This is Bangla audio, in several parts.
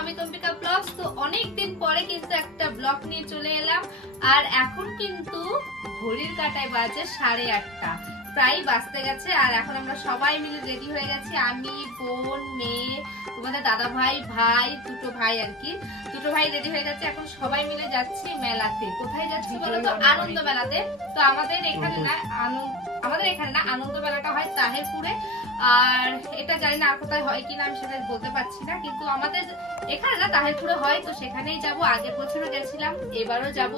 অমিত অম্বিকা ব্লগস। তো অনেকদিন পরে কিন্তু একটা ব্লগ নিয়ে চলে এলাম, আর এখন কিন্তু ঘড়ির কাঁটায় বাজে 8:30, প্রায় বাজতে গেছে। আর এখন আমরা সবাই মিলে রেডি হয়ে গেছি, আমি, বোন, মেয়ে, তোমাদের দাদা ভাই, দুটো ভাই আর কি, দুটো ভাই রেডি হয়ে গেছে। এখন সবাই মিলে যাচ্ছি মেলাতে। কোথায় যাচ্ছি বলো তো? আনন্দ মেলাতে। তো আমাদের এখানে না আনন্দ মেলাটা হয় তাহেরপুরে, আর এটা জানি না আর কোথায় হয় কিনা, আমি সেটা বলতে পারছি না, কিন্তু আমাদের এখানে না তাহেরপুরে হয়। তো সেখানেই যাব। আগের বছরও গেছিলাম, এবারও যাব।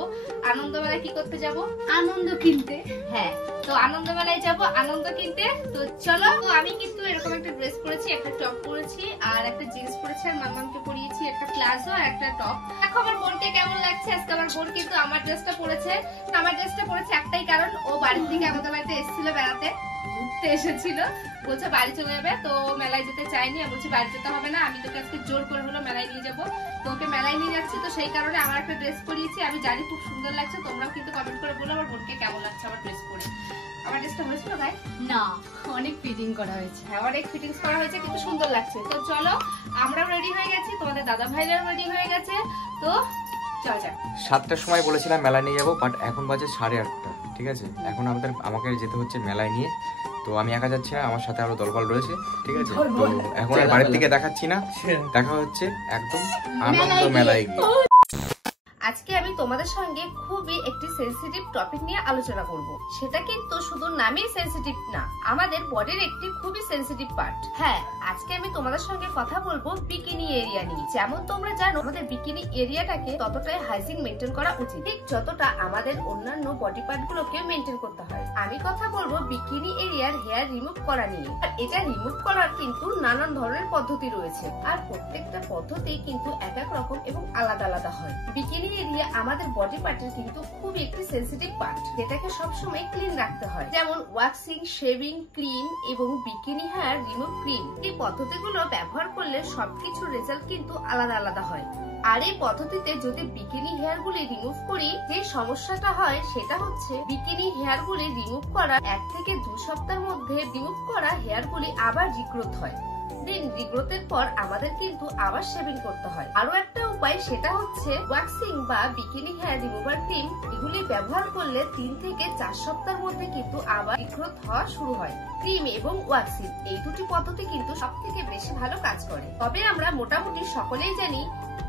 আনন্দ মেলায় কি করতে যাব? আনন্দ কিনতে। হ্যাঁ, তো আনন্দ মেলায় যাব আনন্দ কিনতে। তো চলো। তো আমি কিন্তু এরকম একটা ড্রেস পরেছি, একটা টপ পরেছি আর একটা জিন্স পরেছি, আর মামাকে পরিয়েছি একটা প্লাজো আর একটা টপ। দেখো আমার বোনকে কেমন লাগছে। আজকে আমার বোন কিন্তু আমার ড্রেসটা পরেছে। আমার ড্রেসটা পরেছে একটাই কারণ, ও বাড়ির থেকে আমাদের বাড়িতে এসেছিল, বেড়াতে ঘুরতে এসেছিল, বলছে বাড়ি চলে যাবে। তো মেলায় যেতে চাইনি, বলছি বাড়ি যেতে হবে না, আমি তোকে আজকে জোর করে হলো মেলায় নিয়ে যাবো। তো ওকে মেলায় নিয়ে যাচ্ছি, তো সেই কারণে আমার একটা ড্রেস পরিয়েছি। আমি জানি খুব সুন্দর লাগছে, তোমরাও কিন্তু কমেন্ট করে বলো আমার বোনকে কেমন লাগছে আমার ড্রেস পরে। আমার ড্রেসটা হয়েছিল ভাই? না, অনেক ফিটিং করা হয়েছে। হ্যাঁ, অনেক ফিটিংস করা হয়েছে, কিন্তু সুন্দর লাগছে। তো চলো, আমরাও রেডি হয়ে গেছি, তোমাদের দাদা ভাইরাও রেডি হয়ে গেছে। তো চল যাক। 7টার সময় বলেছিলাম মেলায় নিয়ে যাবো, বাট এখন বাজে 8:30। ঠিক আছে, এখন আমাকে যেতে হচ্ছে মেলায় নিয়ে। তো আমি একা যাচ্ছি না, আমার সাথে আরো দলবল রয়েছে। ঠিক আছে, তো এখন আর বাড়ির থেকে দেখাচ্ছি না, দেখা হচ্ছে একদম আনন্দ মেলায় গিয়ে। আজকে আমি তোমাদের সঙ্গে খুবই একটি সেনসিটিভ টপিক নিয়ে আলোচনা করব। সেটা কিন্তু শুধু নামেই সেনসিটিভ না, আমাদের বডির একটি খুবই সেনসিটিভ পার্ট। হ্যাঁ, আজকে আমি তোমাদের সঙ্গে কথা বলবো বিকিনি এরিয়া নিয়ে। যেমন তোমরা জানো, আমাদের বিকিনি এরিয়াটাকে ততটাই হাইজিন মেনটেন করা উচিত, ঠিক যতটা আমাদের অন্যান্য বডি পার্ট গুলোকে মেনটেন করতে হয়। আমি কথা বলবো বিকিনি এরিয়ার হেয়ার রিমুভ করা নিয়ে। আর এটা রিমুভ করার কিন্তু নানান ধরনের পদ্ধতি রয়েছে, আর প্রত্যেকটা পদ্ধতি কিন্তু এক এক রকম এবং আলাদা আলাদা হয়। বিকিনি এরিয়া আমাদের বডি পার্টের কিন্তু খুবই একটি সেনসিটিভ পার্ট, যেটাকে সবসময় ক্লিন রাখতে হয়। যেমন ওয়াক্সিং, শেভিং ক্রিম এবং বিকিনি হেয়ার রিমুভ ক্রিম, এই পদ্ধতিগুলো ব্যবহার করলে সবকিছুর রেজাল্ট কিন্তু আলাদা আলাদা হয়। আর এই পদ্ধতিতে যদি বিকিনি হেয়ার গুলি রিমুভ করি, যে সমস্যাটা হয় সেটা হচ্ছে বিকিনি হেয়ার গুলি রিমুভ করার 1 থেকে 2 সপ্তাহের মধ্যে রিমুভ করা হেয়ার গুলি আবার রিগ্রোথ হয়। রিগ্রোথের পর আমাদের কিন্তু আবার শেভিং করতে হয়। আরো একটা উপায়, সেটা হচ্ছে ওয়াক্সিং বা বিকিনি হেয়ার রিমুভার ক্রিম। এগুলি ব্যবহার করলে 3 থেকে 4 সপ্তাহের মধ্যে কিন্তু আবার রিগ্রোথ হওয়া শুরু হয়। ক্রিম এবং ওয়াক্সিং এই দুটি পদ্ধতি কিন্তু সবথেকে বেশি ভালো কাজ করে। তবে আমরা মোটামুটি সকলেই জানি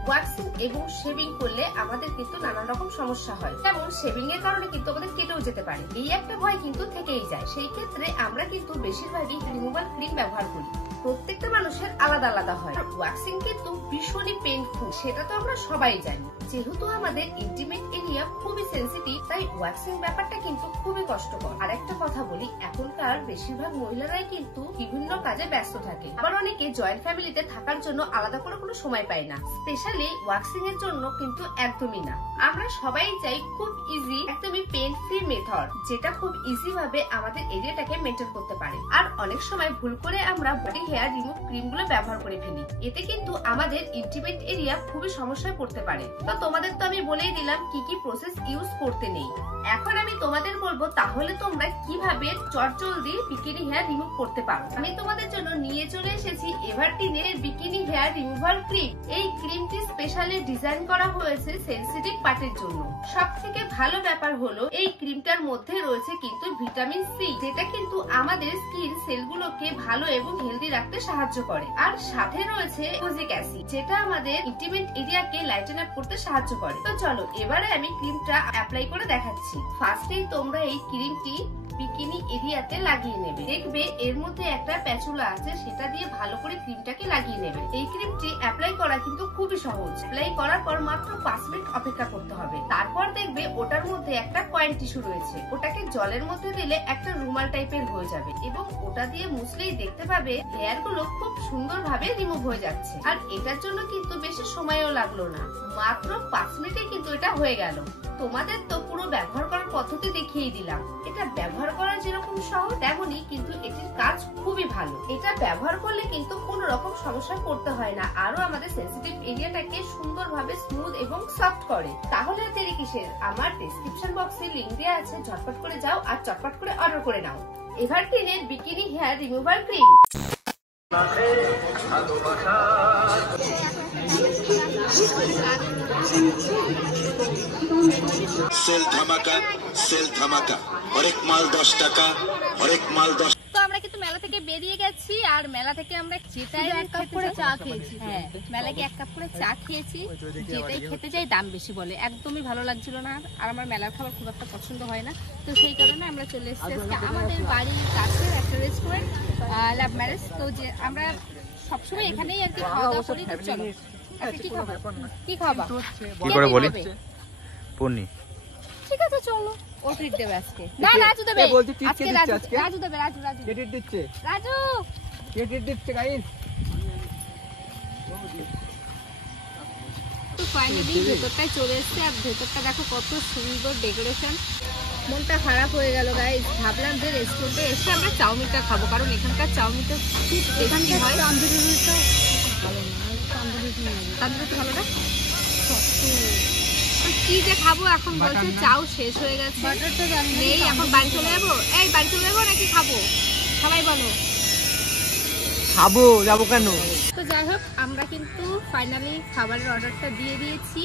ওয়াক্সিং এবং শেভিং করলে আমাদের কিন্তু নানান রকম সমস্যা হয়। যেমন শেভিং এর কারণে কিন্তু আমাদের কেটেও যেতে পারে, এই একটা ভয় কিন্তু থেকেই যায়। সেই ক্ষেত্রে আমরা কিন্তু বেশিরভাগই রিমুভাল ক্রিম ব্যবহার করি। প্রত্যেকটা মানুষের আলাদা আলাদা হয়। ওয়াক্সিং কিন্তু ভীষণই পেইনফুল, সেটা তো আমরা সবাই জানি। যেহেতু আমাদের ইন্টিমেট এরিয়া খুবই সেনসিটিভ, তাই ওয়াক্সিং ব্যাপারটা কিন্তু খুবই কষ্টকর। আর একটা কথা বলি, এখনকার বেশিরভাগ মহিলারাই কিন্তু বিভিন্ন কাজে ব্যস্ত থাকে। আবার অনেকে জয়েন্ট ফ্যামিলিতে থাকার জন্য আলাদা করে কোনো সময় পায় না, স্পেশালি ওয়াক্সিং এর জন্য কিন্তু একদমই না। আমরা সবাই চাই খুব ইজি, একদমই পেইন ফ্রি মেথড, যেটা খুব ইজি ভাবে আমাদের এরিয়াটাকে মেনটেন করতে পারে। আর অনেক সময় ভুল করে আমরা বডি হেয়ার রিমুভ ক্রিম গুলো ব্যবহার করে ফেলি, এতে কিন্তু আমাদের ইন্টিমেট এরিয়া খুবই সমস্যায় পড়তে পারে। তো তোমাদের তো আমি বলেই দিলাম কি কি প্রসেস ইউজ করতে নেই। এখন আমি তোমাদের বলবো তাহলে তোমরা কিভাবে চটজলদি বিকিনি হেয়ার রিমুভ করতে পারো। আমি তোমাদের জন্য নিয়ে চলে এসেছি এভারটিনের বিকিনি হেয়ার রিমুভার ক্রিম। এই ক্রিমটি স্পেশালি ডিজাইন করা হয়েছে সেনসিটিভ পার্টের জন্য। সবথেকে ভালো ব্যাপার হলো এই ক্রিমটার মধ্যে রয়েছে কিন্তু ভিটামিন সি, যেটা কিন্তু আমাদের স্কিন সেলগুলোকে ভালো এবং হেলদি রাখতে সাহায্য করে। আর সাথে রয়েছে কোজিক অ্যাসিড, যেটা আমাদের ইন্টিমেট এরিয়াকে লাইটেন আপ করতে সাহায্য করে। তো চলো এবারে আমি ক্রিমটা অ্যাপ্লাই করে দেখাচ্ছি। ফার্স্টেই তোমরা এই ক্রিমটি বিকিনি এরিয়াতে লাগিয়ে নেবে। দেখবে এর মধ্যে একটা প্যাচুলা আছে, সেটা দিয়ে ভালো করে ক্রিমটাকে লাগিয়ে নেবে। এই ক্রিমটি অ্যাপ্লাই করা কিন্তু খুবই সহজ। অ্যাপ্লাই করার পর মাত্র 5 মিনিট অপেক্ষা করতে হবে। তারপর দেখবে ওটার মধ্যে একটা কয়েন টিস্যু রয়েছে, ওটাকে জলের মধ্যে দিলে একটা রুমাল টাইপের হয়ে যাবে এবং ওটা দিয়ে মুছলেই দেখতে পাবে হেয়ার গুলো খুব সুন্দরভাবে রিমুভ হয়ে যাচ্ছে। আর এটার জন্য কিন্তু বেশি সময়ও লাগলো না, মাত্র 5 মিনিটে কিন্তু এটা হয়ে গেল। তোমাদের তো পুরো ব্যবহার করার পদ্ধতি দেখিয়ে দিলাম। এটা ব্যবহার করা যেরকম সহজ, তেমনই কিন্তু এটির কাজ খুবই ভালো। এটা ব্যবহার করলে কিন্তু কোনো রকম সমস্যায় পড়তে হয় না, আরো আমাদের সেনসিটিভ এরিয়াটাকে সুন্দরভাবে স্মুথ এবং সফট করে। তাহলে দেরি কিসের? আমার ডেসক্রিপশন বক্সে লিংক দেওয়া আছে, ঝটপট করে যাও আর চটপট করে অর্ডার করে নাও এভারটিনের bikini hair remover cream. Sale ধামাকা হরেক মাল 10 টাকা হরেক মাল 10। তো আমরা কিন্তু মেলা থেকে বেরিয়ে গেছি আর মেলা থেকে আমরা যেটাই এক কাপ করে চা খেয়েছি। হ্যাঁ, মেলায় গিয়ে 1 কাপ করে চা খেয়েছি, যেটাই খেতে যাই দাম বেশি বলে, একদমই ভালো লাগছিল না। আর আমার মেলার খাবার খুব একটা পছন্দ হয় না, তো সেই কারণে আমরা চলে এসেছি আজকে আমাদের বাড়ির কাছে একটা রেস্টুরেন্ট, লাভ ম্যারেজ। তো যে আমরা সবসময় এখানেই আর কি খাওয়া দাওয়া করি। তো চলো আজকে কি খাবো, কি খাবা, কি করে বলি পন্নি? ঠিক আছে চলো, ও ট্রিট দেবে আজকে। না রাজু দেবে আজকে, রাজু দেবে, রাজু কে ট্রিট দিচ্ছে, রাজু কে ট্রিট দিচ্ছে গাইস। তো ফাইনালি ভেতরটায় চলে এসেছে, আর ভেতরটা দেখো কত সুন্দর ডেকোরেশন। মনটা খারাপ হয়ে গেল গাইস, ভাবলাম যে রেস্টুরেন্টে এসে আমরা চাউমিনটা খাবো, কারণ এখানকার চাউমিনটা খুব টেস্টি হয়। তান্দুরিটা ভালো না, তান্দুরিটা ভালো না। কি যে খাবো এখন, বলছে চাও শেষ হয়ে গেছে, নেই, এখন বাড়ি চলে যাবো। এই বাড়ি চলে যাবো নাকি খাবো, সবাই বলো। খাবো, যাবো কেন? তো যাই হোক, আমরা কিন্তু ফাইনালি খাবারের অর্ডারটা দিয়ে দিয়েছি,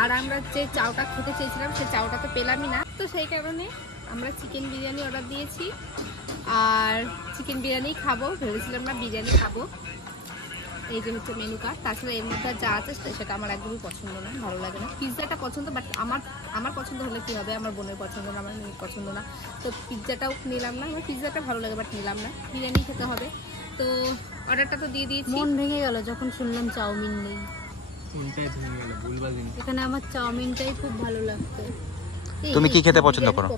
আর আমরা যে চাউটা খেতে চেয়েছিলাম সেই চাউটা তো পেলামই না। তো সেই কারণে আমরা চিকেন বিরিয়ানি অর্ডার দিয়েছি, আর চিকেন বিরিয়ানি খাবো, ভেবেছিলাম না বিরিয়ানি খাবো। এই যে হচ্ছে মেনু কার্ড, তাছাড়া এর মধ্যে যা আছে সেটা আমার একদমই পছন্দ না, ভালো লাগে না। পিৎজাটা পছন্দ, বাট আমার পছন্দ হলে কি হবে, আমার বোনের পছন্দ না, আমার মেয়ের পছন্দ না, তো পিৎজাটাও নিলাম না। আমার পিৎজাটা ভালো লাগে বাট নিলাম না, বিরিয়ানি খেতে হবে। তো অর্ডারটা তো দিয়ে দিয়েছি। মন ভেঙে গেল যখন শুনলাম চাউমিন নেই। কোনটাই ভেঙে গেল, ভুলভাল জিনিস। এখানে আমার চাউমিনটাই খুব ভালো লাগতো। তুমি কি খেতে পছন্দ করো?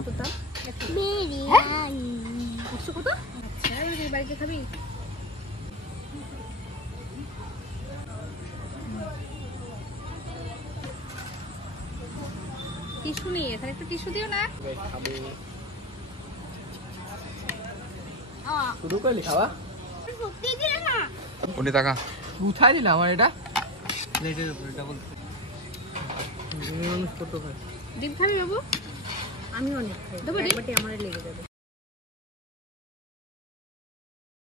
বিরিয়ানি। কত? আচ্ছা, এই বাড়িতে খাবি? টিস্যু নেই এখানে, একটু টিস্যু দিও না। শুরু করলি খাওয়া? পন্নি টাকা কোথায় দিলাম আমার এটা? প্লেটের উপর, এটা বলতে মানুষ কত খায়। ডিম খাবি বাবু? আমি অনেক খাই, দেবো ডিম? বাট আমার লেগে যাবে।